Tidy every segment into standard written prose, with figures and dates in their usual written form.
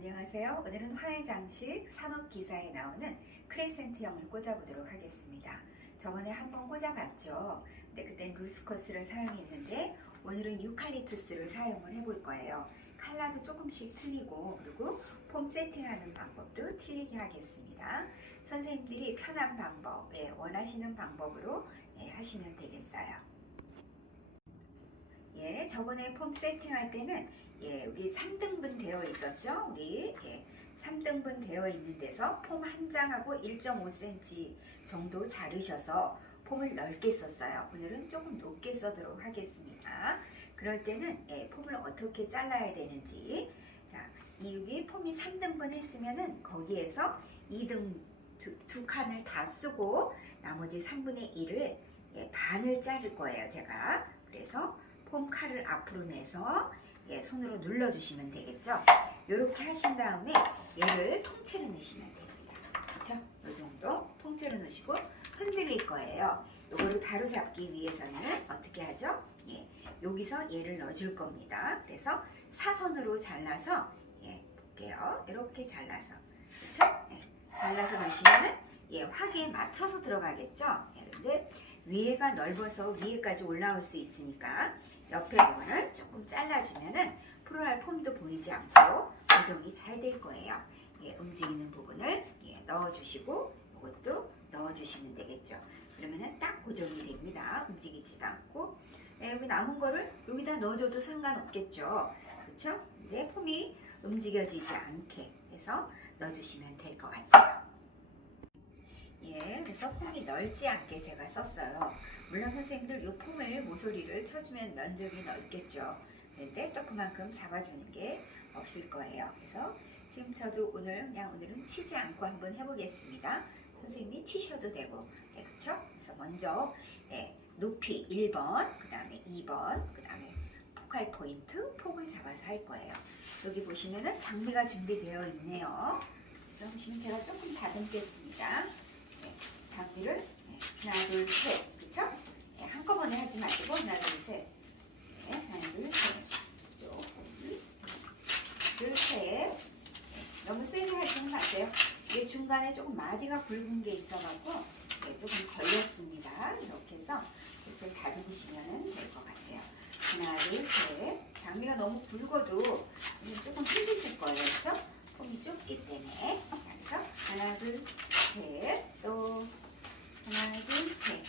안녕하세요. 오늘은 화해장식 산업기사에 나오는 크레센트형을 꽂아보도록 하겠습니다. 저번에 한번 꽂아봤죠. 근데 그땐 루스커스를 사용했는데 오늘은 유칼립투스를 사용을 해볼 거예요. 컬러도 조금씩 틀리고 그리고 폼 세팅하는 방법도 틀리게 하겠습니다. 선생님들이 편한 방법, 원하시는 방법으로 하시면 되겠어요. 저번에 폼 세팅할 때는 우리 3등분 되어 있었죠. 우리 3등분 되어 있는 데서 폼 한 장하고 1.5cm 정도 자르셔서 폼을 넓게 썼어요. 오늘은 조금 높게 써도록 하겠습니다. 그럴 때는 폼을 어떻게 잘라야 되는지, 자, 여기 폼이 3등분 했으면은 거기에서 2등 두 칸을 다 쓰고 나머지 3분의 1을 반을 자를 거예요. 제가 그래서 폼 칼을 앞으로 내서 손으로 눌러주시면 되겠죠. 이렇게 하신 다음에 얘를 통째로 넣으시면 됩니다. 그렇죠? 이 정도 통째로 넣으시고 흔들릴 거예요. 이거를 바로 잡기 위해서는 어떻게 하죠? 여기서 얘를 넣어줄 겁니다. 그래서 사선으로 잘라서 볼게요. 이렇게 잘라서, 그렇죠? 잘라서 넣으시면은 화기에 맞춰서 들어가겠죠. 근데 위에가 넓어서 위에까지 올라올 수 있으니까 옆에 부분을 조금 잘라주면은 프로알 폼도 보이지 않고 고정이 잘 될 거예요. 움직이는 부분을 넣어주시고 이것도 넣어주시면 되겠죠. 그러면은 딱 고정이 됩니다. 움직이지도 않고. 여기 남은 거를 여기다 넣어줘도 상관없겠죠. 그렇죠? 근데 폼이 움직여지지 않게 해서 넣어주시면 될 것 같아요. 그래서 폼이 넓지 않게 제가 썼어요. 물론 선생님들 이 폼을 모서리를 쳐주면 면적이 넓겠죠. 근데 또 그만큼 잡아주는 게 없을 거예요. 그래서 지금 저도 오늘은 치지 않고 한번 해보겠습니다. 선생님이 치셔도 되고, 그렇죠? 그래서 먼저 높이 1번, 그 다음에 2번, 그 다음에 포칼 포인트, 폭을 잡아서 할 거예요. 여기 보시면은 장비가 준비되어 있네요. 그래서 보시면 제가 조금 다듬겠습니다. 장비를 하나, 둘, 셋, 그쵸? 한꺼번에 하지 마시고 하나, 둘, 셋, 하나, 둘, 셋, 둘, 셋. 너무 세게 하지는 마세요. 이게 중간에 조금 마디가 굵은 게 있어가지고 조금 걸렸습니다. 이렇게 해서 붓을 다듬으시면 될 것 같아요. 하나, 둘, 셋. 장비가 너무 굵어도 조금 힘드실 거예요, 그렇죠? 폼이 좁기 때문에. 자, 그래서 하나, 둘, 셋, 또 하나, 둘, 셋.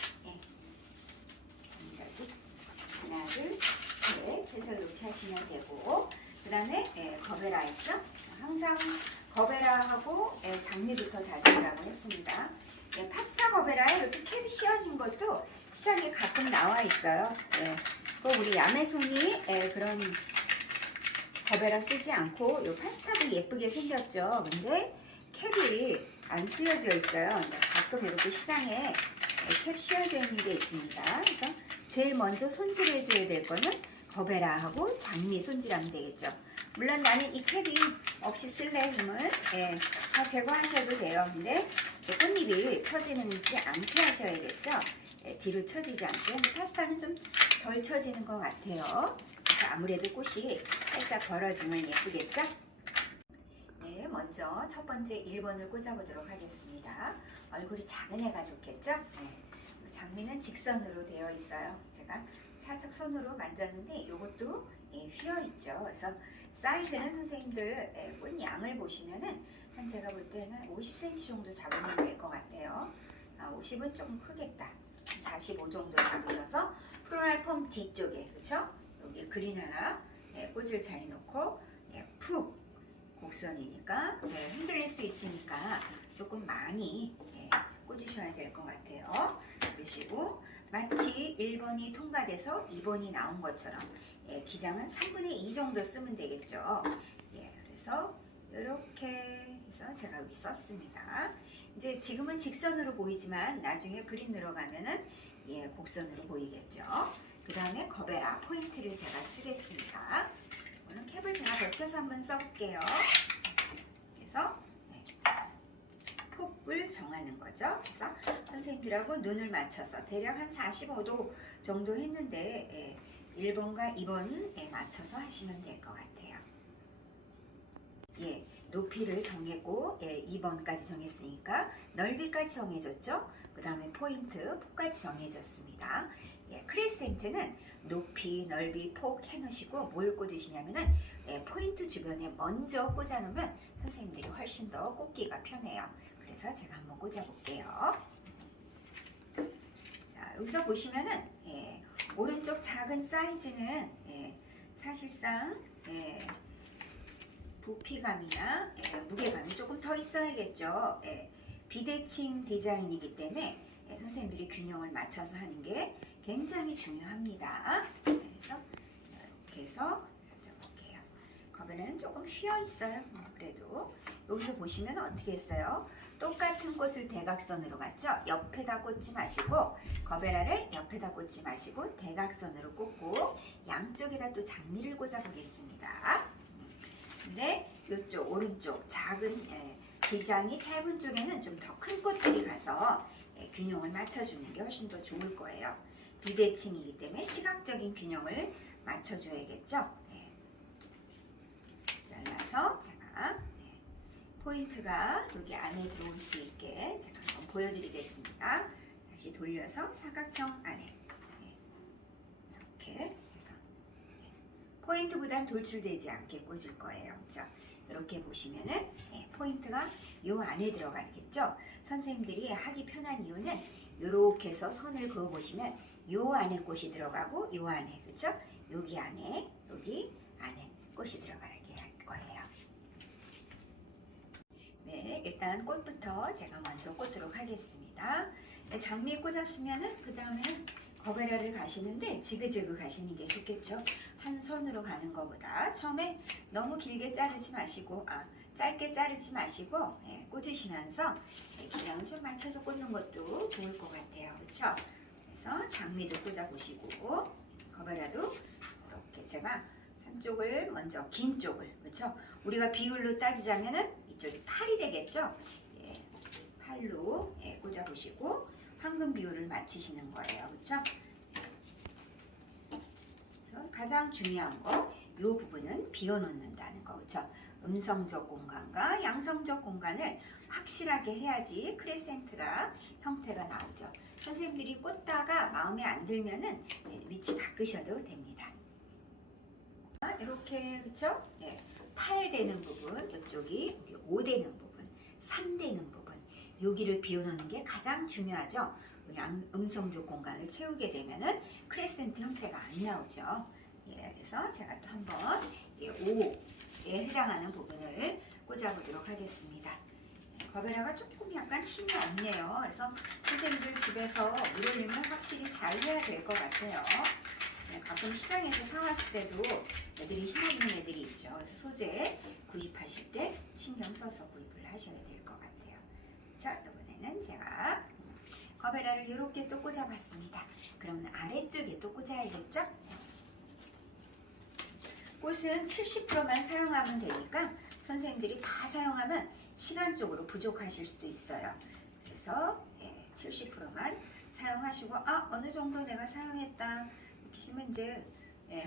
하나, 둘, 셋 해서 이렇게 하시면 되고, 그 다음에 거베라 있죠? 항상 거베라하고 장미부터 다듬으라고 했습니다. 파스타 거베라에 이렇게 캡이 씌워진 것도 시장에 가끔 나와 있어요. 꼭 우리 야매송이 그런 거베라 쓰지 않고 이 파스타도 예쁘게 생겼죠. 근데 캡이 안 쓰여져 있어요. 가끔 이렇게 시장에 캡 씌워져 있는 게 있습니다. 그래서 제일 먼저 손질해 줘야 될 거는 거베라하고 장미 손질하면 되겠죠. 물론 나는 이 캡이 없이 쓸래 그러면 다 제거하셔도 돼요. 근데 꽃잎이 처지지 않게 하셔야겠죠. 뒤로 처지지 않게. 근데 파스타는 좀 덜 처지는 것 같아요. 그래서 아무래도 꽃이 살짝 벌어지면 예쁘겠죠. 먼저 첫 번째 1번을 꽂아보도록 하겠습니다. 얼굴이 작은 애가 좋겠죠? 장미는 직선으로 되어 있어요. 제가 살짝 손으로 만졌는데 이것도 휘어있죠. 그래서 사이즈는 선생님들 꽃 양을 보시면은 한 제가 볼 때는 50cm 정도 잡으면 될 것 같아요. 50은 조금 크겠다. 45 정도 잡으셔서 프로랄 폼 뒤쪽에, 그쵸? 여기 그린 하나 꽂을 자리 놓고 푹 곡선이니까 흔들릴 수 있으니까 조금 많이 꽂으셔야 될 것 같아요. 그러시고 마치 1번이 통과돼서 2번이 나온 것처럼 기장은 3분의 2 정도 쓰면 되겠죠. 그래서 이렇게 해서 제가 여기 썼습니다. 이제 지금은 직선으로 보이지만 나중에 그림 들어가면은 곡선으로 보이겠죠. 그 다음에 거베라 포인트를 제가 쓰겠습니다. 오늘 캡을 제가 벗겨서 한번 써볼게요. 그래서 폭을 정하는 거죠. 그래서 선생님들하고 눈을 맞춰서 대략 한 45도 정도 했는데 1번과 2번에 맞춰서 하시면 될 것 같아요. 높이를 정했고 2번까지 정했으니까 넓이까지 정해졌죠. 그 다음에 포인트, 폭까지 정해졌습니다. 크레센트는 높이, 넓이, 폭 해놓으시고 뭘 꽂으시냐면은 포인트 주변에 먼저 꽂아놓으면 선생님들이 훨씬 더 꽂기가 편해요. 그래서 제가 한번 꽂아볼게요. 자, 여기서 보시면은 오른쪽 작은 사이즈는 사실상 부피감이나 무게감이 조금 더 있어야겠죠. 비대칭 디자인이기 때문에 선생님들이 균형을 맞춰서 하는 게 굉장히 중요합니다. 그래서 이렇게 해서 볼게요. 거베라는 조금 휘어 있어요. 그래도 여기서 보시면 어떻게 했어요? 똑같은 꽃을 대각선으로 갔죠. 옆에다 꽂지 마시고 거베라를 옆에다 꽂지 마시고 대각선으로 꽂고 양쪽에다 또 장미를 꽂아 보겠습니다. 근데 이쪽 오른쪽 작은 기장이 짧은 쪽에는 좀 더 큰 꽃들이 가서 균형을 맞춰주는 게 훨씬 더 좋을 거예요. 비대칭이기 때문에 시각적인 균형을 맞춰줘야겠죠. 잘라서 제가 포인트가 여기 안에 들어올 수 있게 제가 한번 보여드리겠습니다. 다시 돌려서 사각형 안에 이렇게 해서 포인트보단 돌출되지 않게 꽂을 거예요. 그렇죠? 이렇게 보시면은 포인트가 요 안에 들어가겠죠. 선생님들이 하기 편한 이유는 이렇게 해서 선을 그어 보시면 요 안에 꽃이 들어가고 요 안에, 그렇죠? 여기 안에 꽃이 들어가게 할 거예요. 네, 일단 꽃부터 제가 먼저 꽂도록 하겠습니다. 장미 꽂았으면은 그 다음에는 거베라를 가시는데 지그재그 가시는 게 좋겠죠. 한 손으로 가는 것보다 처음에 너무 길게 자르지 마시고 짧게 자르지 마시고 꽂으시면서 기장을 좀 맞춰서 꽂는 것도 좋을 것 같아요. 그렇죠? 그래서 장미도 꽂아 보시고 거베라도 이렇게 제가 한쪽을 먼저 긴 쪽을, 그렇죠? 우리가 비율로 따지자면은 이쪽이 8이 되겠죠? 팔로 꽂아 보시고 황금 비율을 맞추시는 거예요. 그렇죠? 그래서 가장 중요한 거, 이 부분은 비워놓는다는 거. 그렇죠? 음성적 공간과 양성적 공간을 확실하게 해야지 크레센트가 형태가 나오죠. 선생님들이 꽂다가 마음에 안 들면은 위치 바꾸셔도 됩니다. 이렇게, 그렇죠? 8 되는 부분, 이쪽이 5 되는 부분, 3 되는 부분, 여기를 비워놓는 게 가장 중요하죠. 음성적 공간을 채우게 되면은 크레센트 형태가 안 나오죠. 그래서 제가 또 한번 5에 해당하는 부분을 꽂아보도록 하겠습니다. 거베라가 조금 약간 힘이 없네요. 그래서 선생님들 집에서 물 올림을 확실히 잘 해야 될 것 같아요. 가끔 시장에서 사왔을 때도 애들이 힘 없는 애들이 있죠. 그래서 소재 구입하실 때 신경 써서 구입을 하셔야 될 것 같아요. 자, 이번에는 제가 거베라를 이렇게 또 꽂아봤습니다. 그러면 아래쪽에 또 꽂아야겠죠? 꽃은 70%만 사용하면 되니까 선생님들이 다 사용하면 시간적으로 부족하실 수도 있어요. 그래서 70%만 사용하시고 어느 정도 내가 사용했다 하시면 이제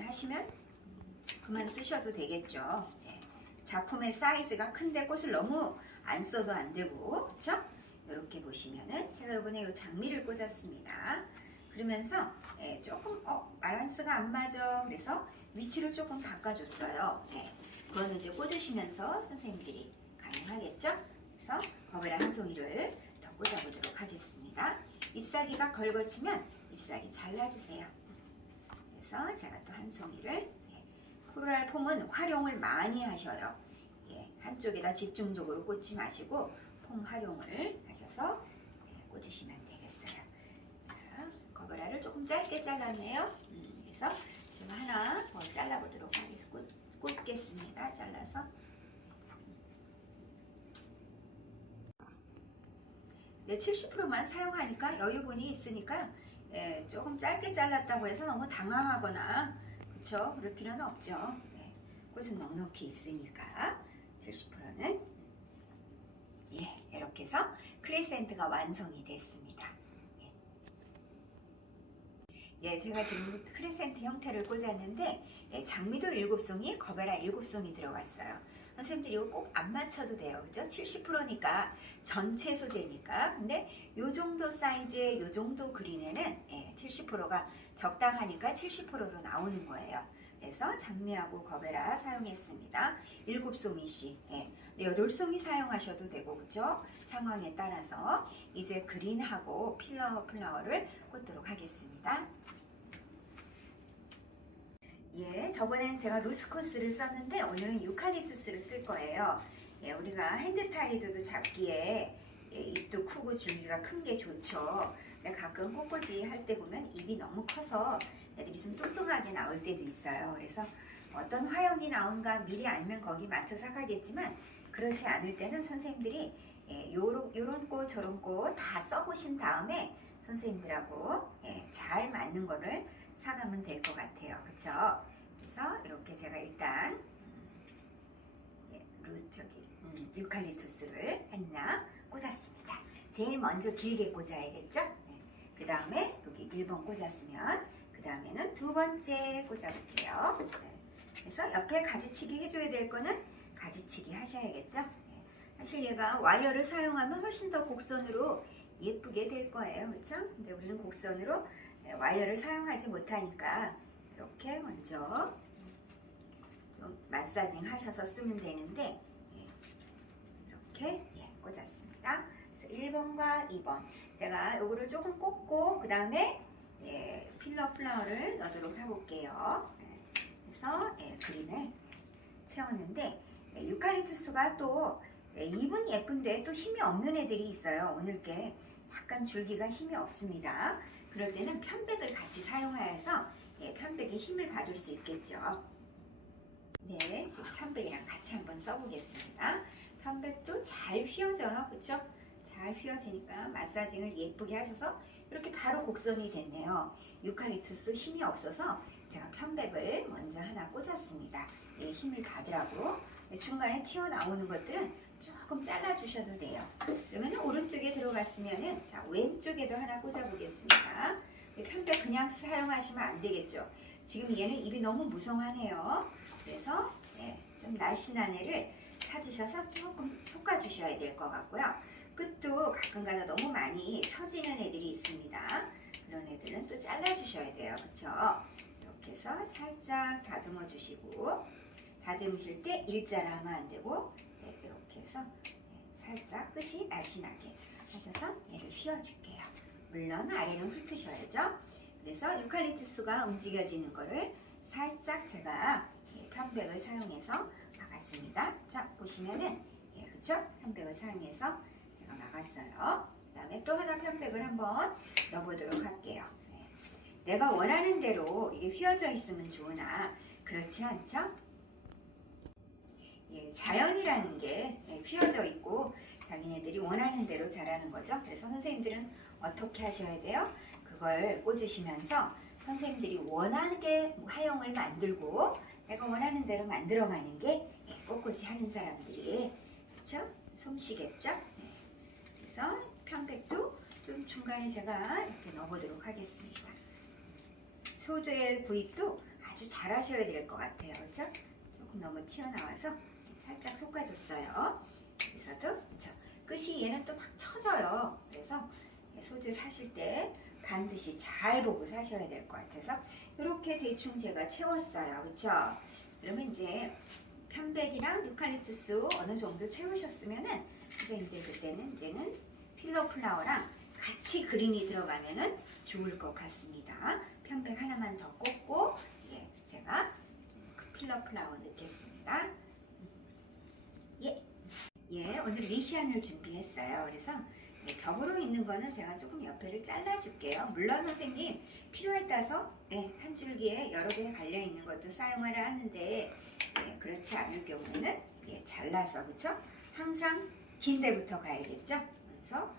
하시면 그만 쓰셔도 되겠죠. 작품의 사이즈가 큰데 꽃을 너무 안 써도 안 되고, 그렇죠? 이렇게 보시면은 제가 이번에 이 장미를 꽂았습니다. 그러면서 조금 밸런스가 안 맞아. 그래서 위치를 조금 바꿔줬어요. 그거는 이제 꽂으시면서 선생님들이 가능하겠죠? 그래서 거베라 한 송이를 더 꽂아보도록 하겠습니다. 잎사귀가 걸거치면 잎사귀 잘라주세요. 그래서 제가 또 한 송이를 코랄 폼은 활용을 많이 하셔요. 한쪽에다 집중적으로 꽂지 마시고 폼 활용을 하셔서 꽂으시면 되겠어요. 자, 거베라를 조금 짧게 잘랐네요. 그래서 제가 하나 더 잘라보도록 하겠습니다. 꽂겠습니다. 잘라서. 네, 70%만 사용하니까 여유분이 있으니까 조금 짧게 잘랐다고 해서 너무 당황하거나 그쵸? 그럴 필요는 없죠. 꽃은 넉넉히 있으니까 70%는 이렇게 해서 크레센트가 완성이 됐습니다. 제가 지금 크레센트 형태를 꽂았는데 장미도 7송이, 거베라 7송이 들어갔어요. 선생님들이 이거 꼭 안 맞춰도 돼요. 그죠? 70%니까 전체 소재니까. 근데 요 정도 사이즈의 요 정도 그린에는 70%가 적당하니까 70%로 나오는 거예요. 그래서 장미하고 거베라 사용했습니다. 7송이씩. 8송이 사용하셔도 되고, 그죠? 상황에 따라서 이제 그린하고 필러 플라워를 꽂도록 하겠습니다. 저번엔 제가 루스코스를 썼는데 오늘은 유칼립투스를 쓸 거예요. 우리가 핸드타이드도 잡기에 잎도 크고 줄기가 큰 게 좋죠. 근데 가끔 꽃꽂이 할 때 보면 잎이 너무 커서 애들이 좀 뚱뚱하게 나올 때도 있어요. 그래서 어떤 화형이 나온가 미리 알면 거기 맞춰서 가겠지만 그렇지 않을 때는 선생님들이 요런 꽃 저런 꽃 다 써보신 다음에 선생님들하고 잘 맞는 거를 사가면 될 것 같아요. 그쵸? 그래서 이렇게 제가 일단 유칼립투스를 하나 꽂았습니다. 제일 먼저 길게 꽂아야겠죠? 그 다음에 여기 1번 꽂았으면 그 다음에는 두 번째 꽂아볼게요. 그래서 옆에 가지치기 해줘야 될 거는 가지치기 하셔야겠죠? 사실 얘가 와이어를 사용하면 훨씬 더 곡선으로 예쁘게 될 거예요. 그렇죠? 근데 우리는 곡선으로 와이어를 사용하지 못하니까 이렇게 먼저 좀 마사징 하셔서 쓰면 되는데 이렇게 꽂았습니다. 그래서 1번과 2번 제가 요거를 조금 꽂고 그 다음에 필러 플라워를 넣도록 해볼게요. 그래서 그린을 채웠는데 유칼립투스가 또 잎은 예쁜데 또 힘이 없는 애들이 있어요. 오늘 게 약간 줄기가 힘이 없습니다. 그럴 때는 편백을 같이 사용하여서 편백의 힘을 받을 수 있겠죠. 지금 편백이랑 같이 한번 써보겠습니다. 편백도 잘 휘어져요. 그렇죠? 잘 휘어지니까 마사징을 예쁘게 하셔서 이렇게 바로 곡선이 됐네요. 유칼립투스 힘이 없어서 제가 편백을 먼저 하나 꽂았습니다. 힘을 받으라고. 중간에 튀어나오는 것들은 조금 잘라주셔도 돼요. 그러면 오른쪽에 들어갔으면은 자 왼쪽에도 하나 꽂아보겠습니다. 편백 그냥 사용하시면 안 되겠죠. 지금 얘는 잎이 너무 무성하네요. 그래서 좀 날씬한 애를 찾으셔서 조금 솎아주셔야 될 것 같고요. 끝도 가끔가다 너무 많이 처지는 애들이 있습니다. 그런 애들은 또 잘라주셔야 돼요. 그쵸? 이렇게 해서 살짝 다듬어 주시고 다듬으실 때 일자로 하면 안 되고 이렇게 해서 살짝 끝이 날씬하게 하셔서 얘를 휘어줄게요. 물론 아래는 훑으셔야죠. 그래서 유칼립투스가 움직여지는 거를 살짝 제가 편백을 사용해서 막았습니다. 자 보시면은 그쵸? 편백을 사용해서 제가 막았어요. 그 다음에 또 하나 편백을 한번 넣어보도록 할게요. 내가 원하는 대로 이게 휘어져 있으면 좋으나 그렇지 않죠? 자연이라는 게 휘어져 있고 자기네들이 원하는 대로 자라는 거죠. 그래서 선생님들은 어떻게 하셔야 돼요? 그걸 꽂으시면서 선생님들이 원하게 화형을 만들고 내가 원하는 대로 만들어가는 게 꽃꽂이 하는 사람들이 그렇죠? 솜씨겠죠? 그래서 편백도 좀 중간에 제가 이렇게 넣어보도록 하겠습니다. 소재 구입도 아주 잘 하셔야 될 것 같아요. 그렇죠? 조금 너무 튀어나와서 살짝 솎아줬어요. 그래서도 그렇죠? 끝이 얘는 또 막 처져요. 그래서 소재 사실 때 반드시 잘 보고 사셔야 될 것 같아서 이렇게 대충 제가 채웠어요. 그렇죠? 그러면 이제 편백이랑 유칼립투스 어느 정도 채우셨으면은 선생님들 그때는 이제는 필러 플라워랑 같이 그린이 들어가면은 좋을 것 같습니다. 편백 하나만 더 꽂고 제가 그 필러 플라워 넣겠습니다. 오늘 리시안을 준비했어요. 그래서 겹으로 있는 거는 제가 조금 옆에를 잘라줄게요. 물론 선생님 필요에 따라서 한 줄기에 여러 개 갈려 있는 것도 사용을 하는데 그렇지 않을 경우에는 잘라서 그쵸? 항상 긴 데부터 가야겠죠? 그래서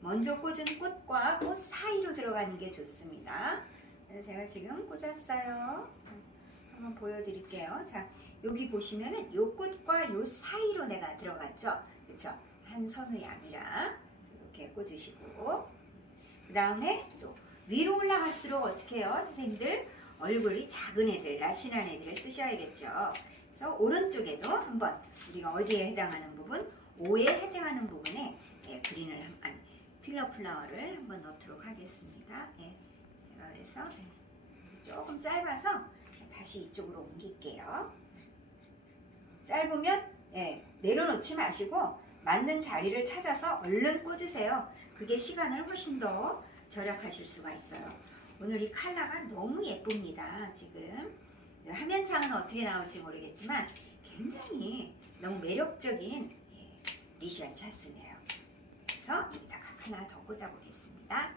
먼저 꽂은 꽃과 꽃 사이로 들어가는 게 좋습니다. 그래서 제가 지금 꽂았어요. 한번 보여드릴게요. 자, 여기 보시면은 요 꽃과 요 사이로 내가 들어갔죠? 그쵸? 한 선의 아니라 이렇게 꽂으시고 그 다음에 또 위로 올라갈수록 어떻게 해요? 선생님들 얼굴이 작은 애들, 날씬한 애들을 쓰셔야겠죠? 그래서 오른쪽에도 한번 우리가 어디에 해당하는 부분, O에 해당하는 부분에 그린을 필러 플라워를 한번 넣도록 하겠습니다. 제가 그래서 조금 짧아서 다시 이쪽으로 옮길게요. 짧으면 내려놓지 마시고 맞는 자리를 찾아서 얼른 꽂으세요. 그게 시간을 훨씬 더 절약하실 수가 있어요. 오늘 이 컬러가 너무 예쁩니다. 지금 화면상은 어떻게 나올지 모르겠지만 굉장히 너무 매력적인 리시안 차스네요. 그래서 여기다가 하나 더 꽂아보겠습니다.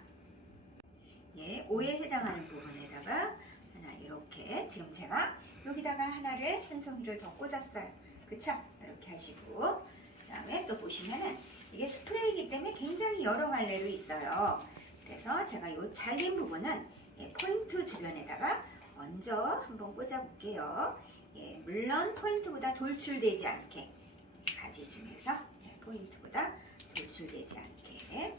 O에 해당하는 부분에다가 하나 이렇게 지금 제가 여기다가 하나를 한 송이를 더 꽂았어요. 그쵸? 이렇게 하시고 그 다음에 또 보시면은 이게 스프레이이기 때문에 굉장히 여러 갈래로 있어요. 그래서 제가 이 잘린 부분은 포인트 주변에다가 먼저 한번 꽂아볼게요. 물론 포인트보다 돌출되지 않게 가지 중에서 포인트보다 돌출되지 않게 이렇게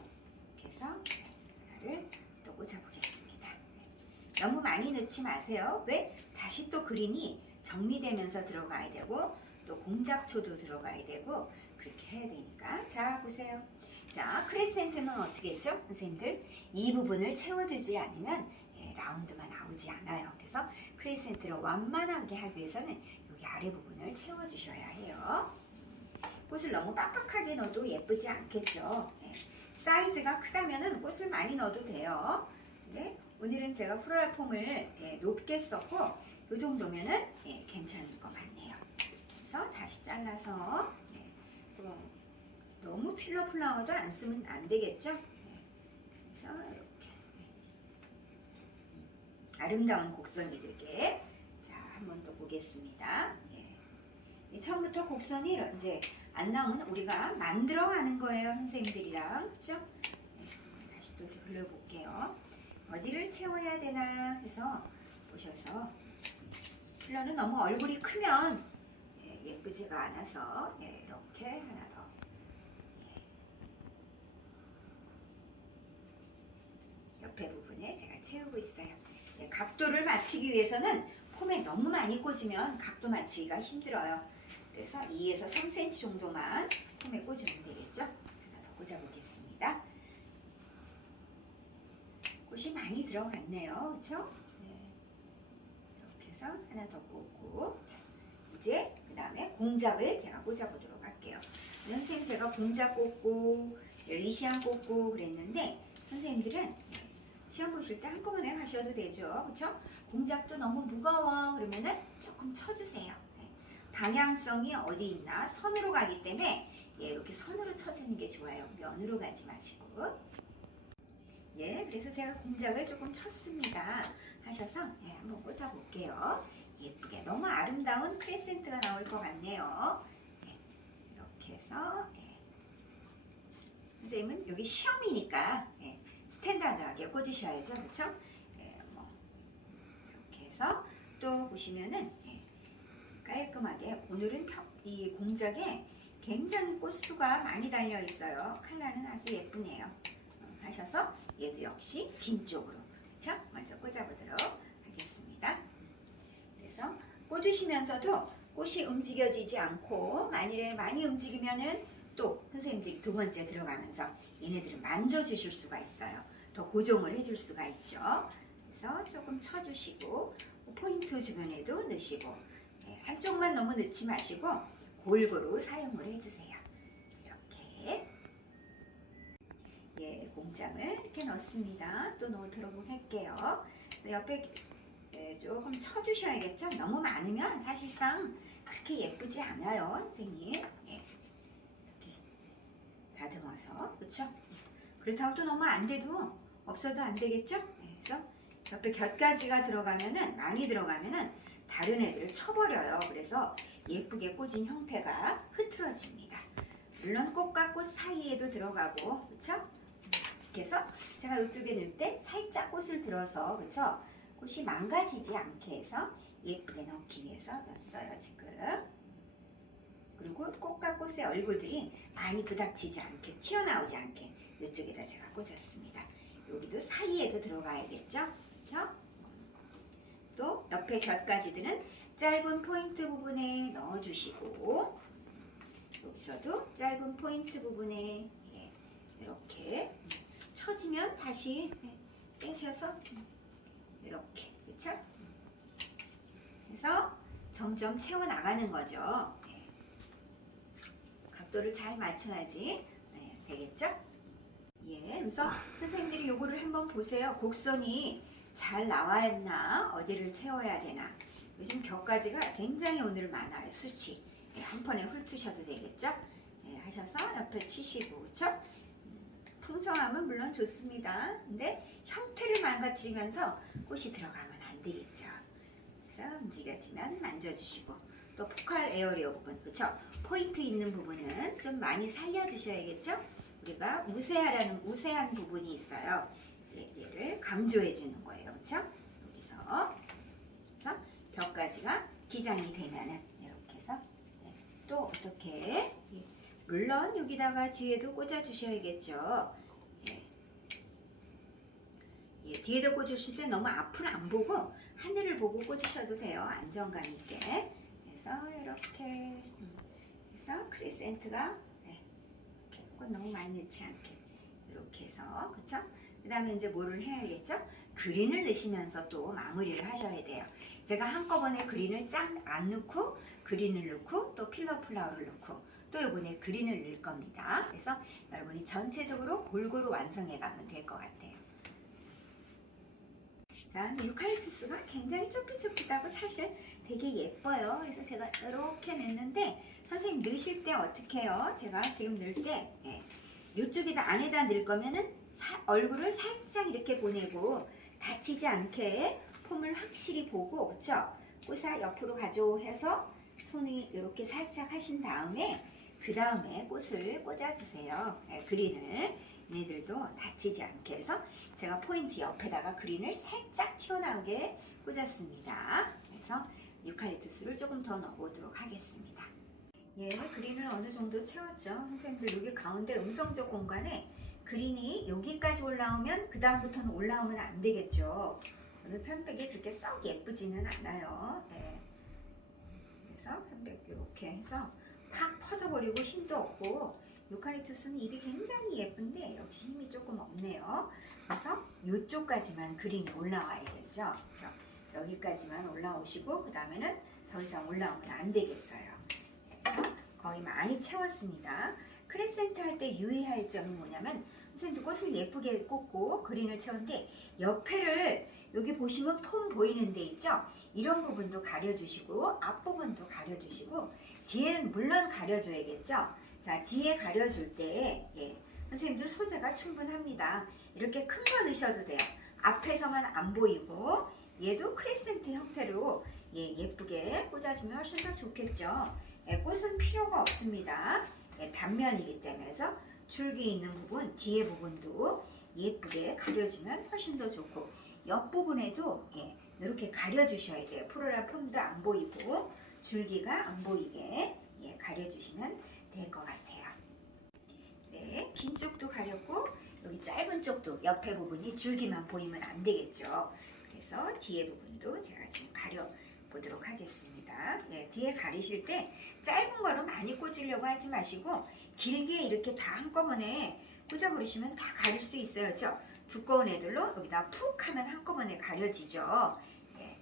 해서 하나를 또 꽂아보겠습니다. 너무 많이 넣지 마세요. 왜? 다시 또 그린이 정리되면서 들어가야 되고 또 공작초도 들어가야 되고 그렇게 해야 되니까. 자, 보세요. 자, 크레센트는 어떻게 했죠? 선생님들 이 부분을 채워주지 않으면 라운드가 나오지 않아요. 그래서 크레센트를 완만하게 하기 위해서는 여기 아래 부분을 채워주셔야 해요. 꽃을 너무 빡빡하게 넣어도 예쁘지 않겠죠. 사이즈가 크다면 꽃을 많이 넣어도 돼요. 오늘은 제가 플로럴 폼을 높게 썼고 이 정도면은 괜찮을 것 같네요. 그래서 다시 잘라서 또 너무 필러 플라워도 안 쓰면 안 되겠죠. 그래서 이렇게 아름다운 곡선이 되게. 자, 한번 또 보겠습니다. 처음부터 곡선이 이제 안 나오면 우리가 만들어가는 거예요, 선생님들이랑. 그렇죠? 다시 또 돌려볼게요. 어디를 채워야 되나 해서 보셔서 필러는 너무 얼굴이 크면 예쁘지가 않아서 이렇게 하나 더 옆에 부분에 제가 채우고 있어요. 각도를 맞추기 위해서는 폼에 너무 많이 꽂으면 각도 맞추기가 힘들어요. 그래서 2에서 3cm 정도만 폼에 꽂으면 되겠죠? 하나 더 꽂아보겠습니다. 꽃이 많이 들어갔네요. 그렇죠? 이렇게 해서 하나 더 꽂고, 자, 이제 그 다음에 공작을 제가 꽂아보도록 할게요. 선생님 제가 공작 꽂고 리시안 꽂고 그랬는데 선생님들은 시험 보실 때 한꺼번에 하셔도 되죠. 그렇죠? 공작도 너무 무거워 그러면은 조금 쳐주세요. 방향성이 어디 있나 선으로 가기 때문에 이렇게 선으로 쳐주는 게 좋아요. 면으로 가지 마시고. 그래서 제가 공작을 조금 쳤습니다. 하셔서 한번 꽂아볼게요. 예쁘게 너무 아름다운 크레센트가 나올 것 같네요. 이렇게 해서 선생님은 여기 시험이니까 스탠다드하게 꽂으셔야죠. 그렇죠? 이렇게 해서 또 보시면은 깔끔하게 오늘은 이 공작에 굉장히 꽃수가 많이 달려 있어요. 컬러는 아주 예쁘네요. 하셔서 얘도 역시 긴 쪽으로 그렇죠? 먼저 꽂아보도록 하겠습니다. 그래서 꽂으시면서도 꽃이 움직여지지 않고 만일에 많이 움직이면은 또 선생님들이 두 번째 들어가면서 얘네들을 만져주실 수가 있어요. 더 고정을 해줄 수가 있죠. 그래서 조금 쳐주시고 포인트 주변에도 넣으시고 한쪽만 너무 넣지 마시고 골고루 사용을 해주세요. 이렇게 공장을 이렇게 넣습니다. 또 넣도록 할게요. 옆에 조금 쳐주셔야겠죠. 너무 많으면 사실상 그렇게 예쁘지 않아요, 선생님. 이렇게 다듬어서 그렇죠? 그렇다고 또 너무 안 돼도 없어도 안 되겠죠? 그래서 옆에 곁가지가 들어가면은 많이 들어가면은 다른 애들을 쳐버려요. 그래서 예쁘게 꽂은 형태가 흐트러집니다. 물론 꽃과 꽃 사이에도 들어가고 그렇죠? 이렇게 해서 제가 이쪽에 넣을 때 살짝 꽃을 들어서 그렇죠? 꽃이 망가지지 않게 해서 예쁘게 넣기 위해서 넣었어요 지금. 그리고 꽃과 꽃의 얼굴들이 많이 부닥치지 않게 튀어나오지 않게 이쪽에다 제가 꽂았습니다. 여기도 사이에도 들어가야겠죠? 그렇죠? 또 옆에 곁가지들은 짧은 포인트 부분에 넣어주시고 여기서도 짧은 포인트 부분에 이렇게 처지면 다시 빼셔서 이렇게 그렇죠? 그래서 점점 채워 나가는 거죠. 각도를 잘 맞춰야지 되겠죠? 그래서 선생님들이 요거를 한번 보세요. 곡선이 잘 나왔나 어디를 채워야 되나. 요즘 격가지가 굉장히 오늘 많아요. 수치 한 번에 훑으셔도 되겠죠? 하셔서 옆에 치시고 그렇죠? 풍성함은 물론 좋습니다. 근데 형태를 망가뜨리면서 꽃이 들어가면 안 되겠죠. 그래서 움직여지면 만져주시고 또 포칼 에어리어 부분 그렇죠? 포인트 있는 부분은 좀 많이 살려주셔야겠죠? 우리가 우세한 부분이 있어요. 얘를 강조해 주는 거예요. 그렇죠? 여기서 그래서 벽가지가 기장이 되면은 이렇게 해서 또 어떻게 물론 여기다가 뒤에도 꽂아 주셔야겠죠. 뒤에도 꽂으실 때 너무 앞을 안 보고 하늘을 보고 꽂으셔도 돼요. 안정감 있게. 그래서 이렇게 해서 크리센트가 꽃 너무 많이 넣지 않게 이렇게 해서 그쵸? 그 다음에 이제 뭐를 해야겠죠? 그린을 넣으시면서 또 마무리를 하셔야 돼요. 제가 한꺼번에 그린을 쫙 안 넣고 그린을 넣고 또 필러 플라워를 넣고 또 이번에 그린을 넣을 겁니다. 그래서 여러분이 전체적으로 골고루 완성해 가면 될 것 같아요. 자, 유칼립투스가 굉장히 쪼삣쪼삣하고 사실 되게 예뻐요. 그래서 제가 이렇게 냈는데 선생님 넣으실 때 어떻게 해요? 제가 지금 넣을 때 이쪽에다 안에다 넣을 거면은 얼굴을 살짝 이렇게 보내고 다치지 않게 폼을 확실히 보고 그쵸? 꽃을 옆으로 가져해서 손이 이렇게 살짝 하신 다음에 그 다음에 꽃을 꽂아주세요. 그린을 얘네들도 다치지 않게 해서 제가 포인트 옆에다가 그린을 살짝 튀어나오게 꽂았습니다. 그래서 유칼립투스를 조금 더 넣어보도록 하겠습니다. 그린을 어느 정도 채웠죠. 선생님들 여기 가운데 음성적 공간에 그린이 여기까지 올라오면 그 다음부터는 올라오면 안 되겠죠. 오늘 편백이 그렇게 썩 예쁘지는 않아요. 그래서 편백 이렇게 해서 확 퍼져버리고 힘도 없고 유칼립투스는 잎이 굉장히 예쁜데 역시 힘이 조금 없네요. 그래서 이쪽까지만 그린이 올라와야겠죠. 그렇죠? 여기까지만 올라오시고 그 다음에는 더 이상 올라오면 안 되겠어요. 그래서 거의 많이 채웠습니다. 크레센트 할 때 유의할 점이 뭐냐면 선생님도 꽃을 예쁘게 꽂고 그린을 채운데 옆에를 여기 보시면 폼 보이는 데 있죠? 이런 부분도 가려주시고 앞부분도 가려주시고 뒤에는 물론 가려줘야겠죠? 자, 뒤에 가려줄 때 선생님들 소재가 충분합니다. 이렇게 큰 거 넣으셔도 돼요. 앞에서만 안 보이고 얘도 크레센트 형태로 예쁘게 꽂아주면 훨씬 더 좋겠죠. 꽃은 필요가 없습니다. 단면이기 때문에 그래서 줄기 있는 부분, 뒤에 부분도 예쁘게 가려주면 훨씬 더 좋고 옆부분에도 이렇게 가려주셔야 돼요. 프로랄 폼도 안 보이고 줄기가 안 보이게 가려주시면 될 것 같아요. 긴 쪽도 가렸고 여기 짧은 쪽도 옆에 부분이 줄기만 보이면 안 되겠죠. 그래서 뒤에 부분도 제가 지금 가려보도록 하겠습니다. 뒤에 가리실 때 짧은 거는 많이 꽂으려고 하지 마시고 길게 이렇게 다 한꺼번에 꽂아버리시면 다 가릴 수 있어요. 그렇죠? 두꺼운 애들로 여기다 푹 하면 한꺼번에 가려지죠.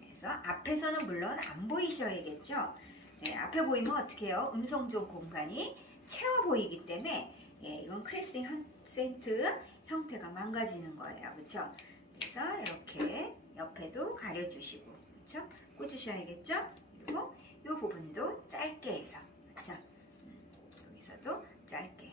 그래서 앞에서는 물론 안 보이셔야겠죠. 앞에 보이면 어떻게 해요? 음성적 공간이 채워 보이기 때문에 이건 크레센트 형태가 망가지는 거예요. 그렇죠? 그래서 이렇게 옆에도 가려주시고 그렇죠? 꽂으셔야겠죠? 그리고 이 부분도 짧게 해서 그렇죠? 여기서도 짧게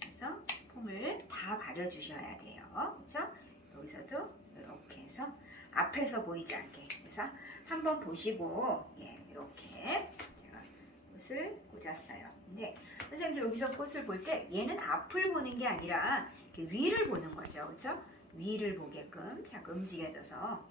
그래서 폼을 다 가려주셔야 돼요. 그렇죠? 여기서도 이렇게 해서 앞에서 보이지 않게 그래서 한번 보시고 이렇게 제가 꽃을 꽂았어요. 근데 선생님들 여기서 꽃을 볼 때 얘는 앞을 보는 게 아니라 위를 보는 거죠. 그렇죠? 위를 보게끔 자꾸 움직여져서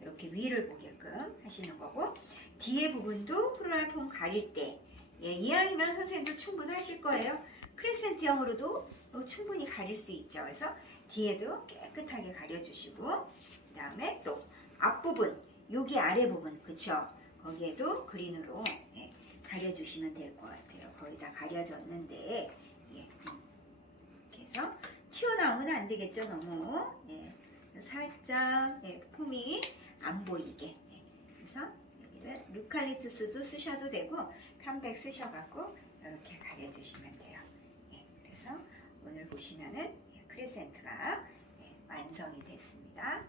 이렇게 위를 보게끔 하시는 거고 뒤에 부분도 프로랄 폼 가릴 때 이왕이면 선생님도 충분하실 거예요. 크레센트형으로도 충분히 가릴 수 있죠. 그래서 뒤에도 깨끗하게 가려주시고 그 다음에 또 앞부분 여기 아래 부분, 그쵸? 거기에도 그린으로 예, 가려주시면 될 것 같아요. 거의 다 가려졌는데 예, 이렇게 해서 튀어나오면 안 되겠죠, 너무. 예, 살짝 예, 폼이 안 보이게. 예, 그래서 여기를 유칼립투스도 쓰셔도 되고 편백 쓰셔갖고 이렇게 가려주시면 돼요. 예, 그래서 오늘 보시면은 크레센트가 예, 완성이 됐습니다.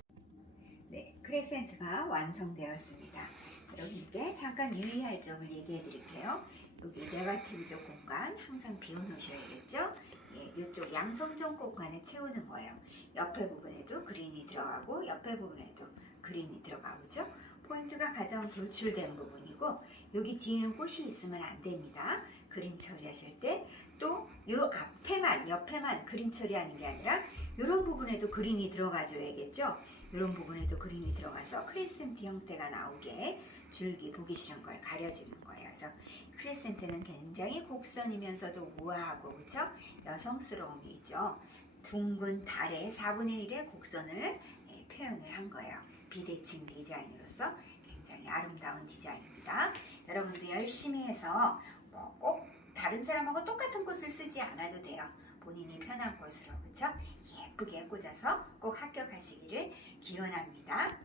네, 크레센트가 완성되었습니다. 여러분께 잠깐 유의할 점을 얘기해 드릴게요. 여기 네가티브적 공간 항상 비워놓으셔야겠죠? 예, 이쪽 양성점 공간에 채우는 거예요. 옆에 부분에도 그린이 들어가고 옆에 부분에도 그린이 들어가고죠. 포인트가 가장 돌출된 부분이고 여기 뒤에는 꽃이 있으면 안 됩니다. 그린 처리하실 때 또 이 앞에만 옆에만 그린 처리하는 게 아니라 이런 부분에도 그린이 들어가줘야겠죠. 이런 부분에도 그린이 들어가서 크레센트 형태가 나오게 줄기 보기 싫은 걸 가려주는 거예요. 그래서 크레센트는 굉장히 곡선이면서도 우아하고 그렇죠? 여성스러움이 있죠. 둥근 달의 4분의 1의 곡선을 표현을 한 거예요. 비대칭 디자인으로서 굉장히 아름다운 디자인입니다. 여러분도 열심히 해서 꼭 다른 사람하고 똑같은 꽃을 쓰지 않아도 돼요. 본인이 편한 꽃으로 그렇죠? 예쁘게 꽂아서 꼭 합격하시기를 기원합니다.